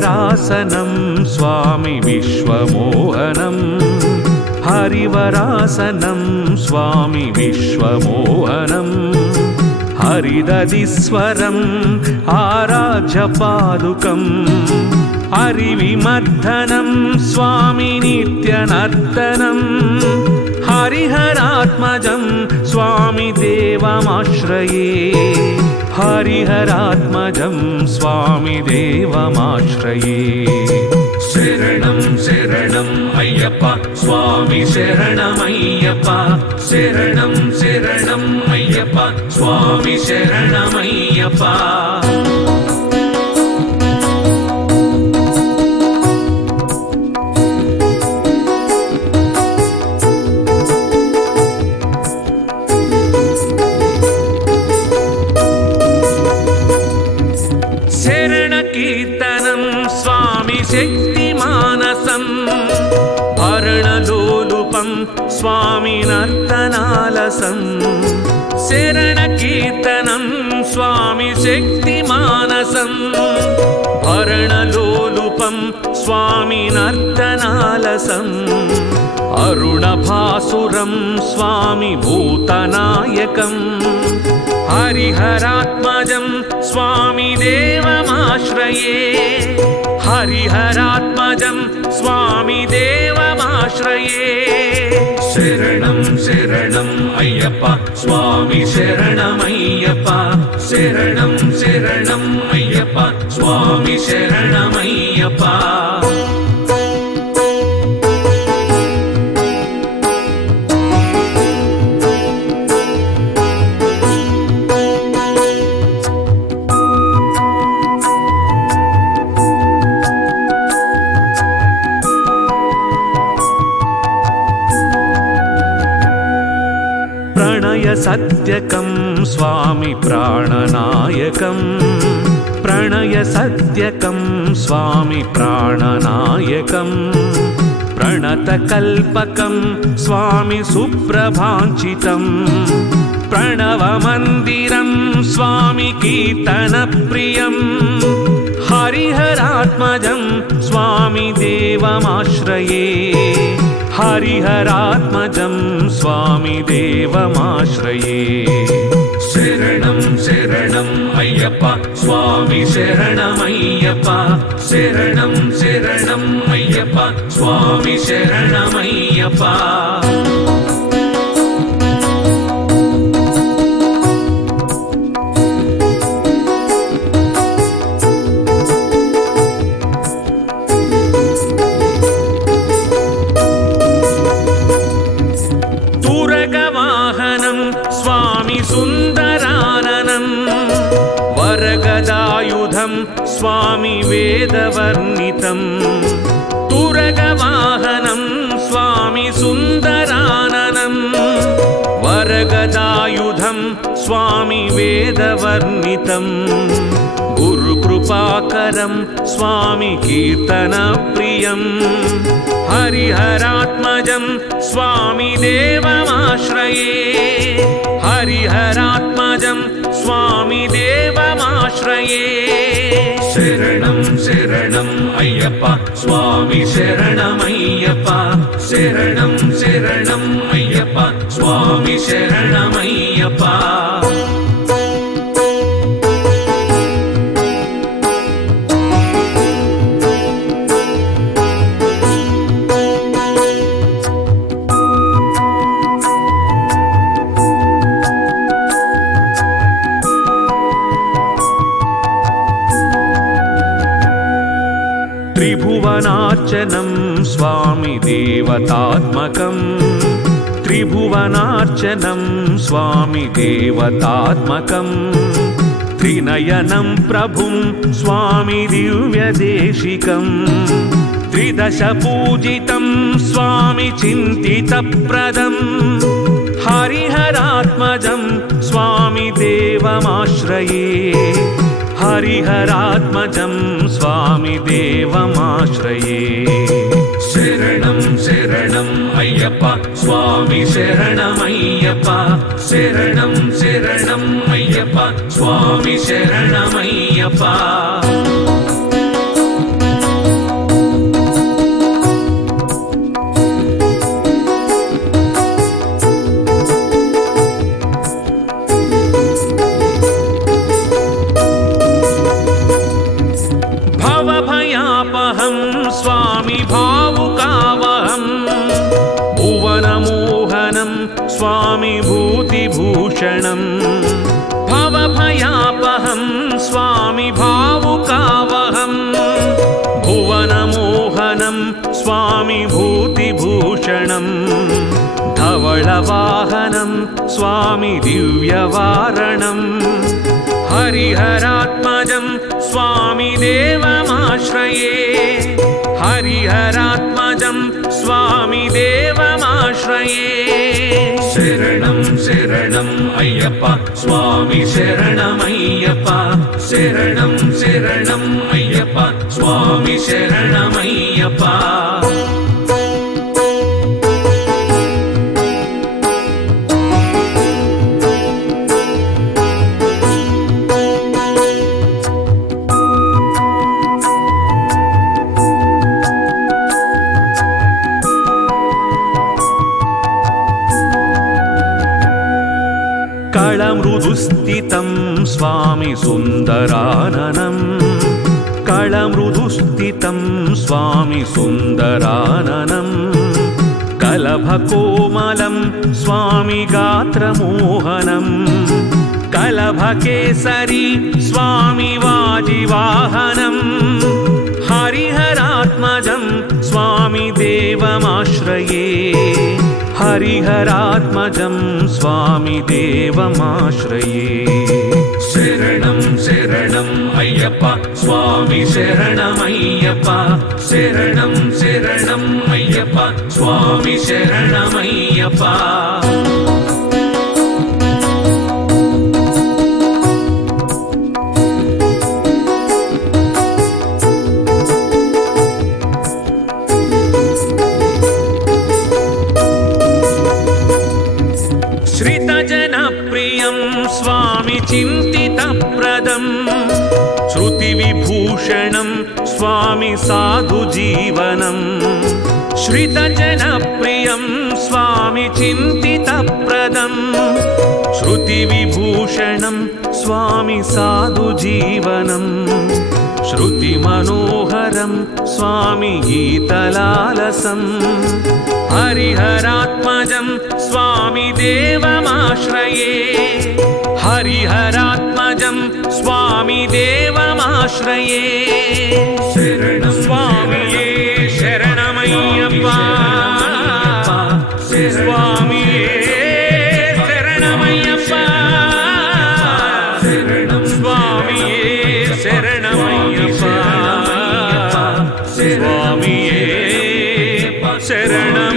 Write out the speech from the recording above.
हरिवरासनं स्वामी विश्वमोहनं हरिवरासनं स्वामी विश्वमोहनं हरिदधिस्वरम् आराध्यपादुकम् हरिविमर्दनं स्वामी नित्यनर्तनं हरिहरात्मजं स्वामी देवमाश्रये हरिहरात्मजं स्वामी देवमाश्रये शरणं शरणं अय्यप्पा स्वामी शरणमय्यप्पा शरणं शरणं अय्यप्पा स्वामी शरणमय्यप्पा कीर्तनं स्वामी शक्तिमानसं भरणलोलुपं स्वामी नर्तनालसं शरणकीर्तनं स्वामी शक्तिमानसं भरणलोलुपं स्वामी नर्तनालसम् अरुणभासुरं स्वामी भूतनायकं हरिहरात्मजं स्वामी देवमाश्रये हरिहरात्मजं स्वामी देवमाश्रये शरणं शरणं अय्यप्पा स्वामी शरणमय्यप्पा शरणं शरणं अय्यप्पा स्वामी शरणमय्यप्पा प्रणय सत्यकं स्वामी प्राणनायकं प्रणय सत्यकं स्वामी प्राणनायकं प्रणतकल्पकं स्वामी सुप्रभाञ्चितं प्रणवमन्दिरं स्वामी कीर्तनप्रियं हरिहरात्मजं स्वामी देवमाश्रये हरिहरात्मजं स्वामी देवमाश्रये शरणं शरणं अय्यप्पा स्वामी शरणमय्यप्पा शरणं शरणं अय्यप्पा स्वामी शरणमय्यप्पा स्वामी सुन्दराननं वरगदायुधं स्वामी वेदवर्णितं तुरगवाहनं स्वामी सुन्दराननं वरगदायुधं स्वामी वेदवर्णितं गुरुकृपाकरं स्वामी कीर्तनप्रियं हरिहरात्मजं स्वामी देवमाश्रये हरिहरात्मजं स्वामी देवमाश्रये शरणं शरणं अय्यप्पा स्वामी शरणमय्यप्पा शरणं शरणं अय्यप्पा स्वामी शरणमय्यप्पा त्रिभुवनार्चनं स्वामी देवतात्मकं त्रिभुवनार्चनं स्वामी देवतात्मकं त्रिनयनं प्रभुं स्वामी दिव्यदेशिकं त्रिदशपूजितं स्वामी चिन्तितप्रदं हरिहरात्मजं स्वामी देवमाश्रये हरिहरात्मजं स्वामी देवमाश्रये शरणं शरणं अय्यप्पा स्वामी शरणमय्यप्पा शरणं शरणं अय्यप्पा स्वामी शरणमय्यप्पा स्वामी भूतिभूषणम् भवभयापहं स्वामी भावुकावहम् भुवनमोहनं स्वामी भूतिभूषणम् धवळवाहनं स्वामी दिव्यवारणम् हरिहरात्मजं स्वामी देवमाश्रये हरिहरात्मजं स्वामी देवमाश्रये शरणं शरणं अय्यप्पा स्वामी शरणमय्यप्पा शरणं शरणं अय्यप्पा स्वामी शरणमय्यप्पा कळमृदुस्थितं स्वामी सुन्दराननं कळमृदुस्थितं स्वामी सुन्दराननं कलभकोमलं स्वामी गात्रमोहनं कलभकेसरी स्वामी वाजिवाहनं हरिहरात्मजं स्वामी देवमाश्रये हरिहरात्मजं स्वामी देवमाश्रये शरणं शरणं अय्यप्पा स्वामी शरणमय्यप्पा शरणं शरणं अय्यप्पा स्वामी शरणमय्यप्पा श्रितजनप्रियं स्वामी चिन्तितप्रदं श्रुतिविभूषणं स्वामी साधुजीवनं श्रितजनप्रियं स्वामी चिन्तितप्रदं श्रुतिविभूषणं स्वामी साधुजीवनं श्रुतिमनोहरं स्वामी गीतलालसं हरिहरात्मजं स्वामी देवमाश्रये हरिहरात्मजं स्वामी देवमाश्रये शरणं स्वामिये शरणमय्यप्पा स्वामिये शरणमय्यप्पा शरणं स्वामिये शरणमय्यप्पा स्वामिये शरण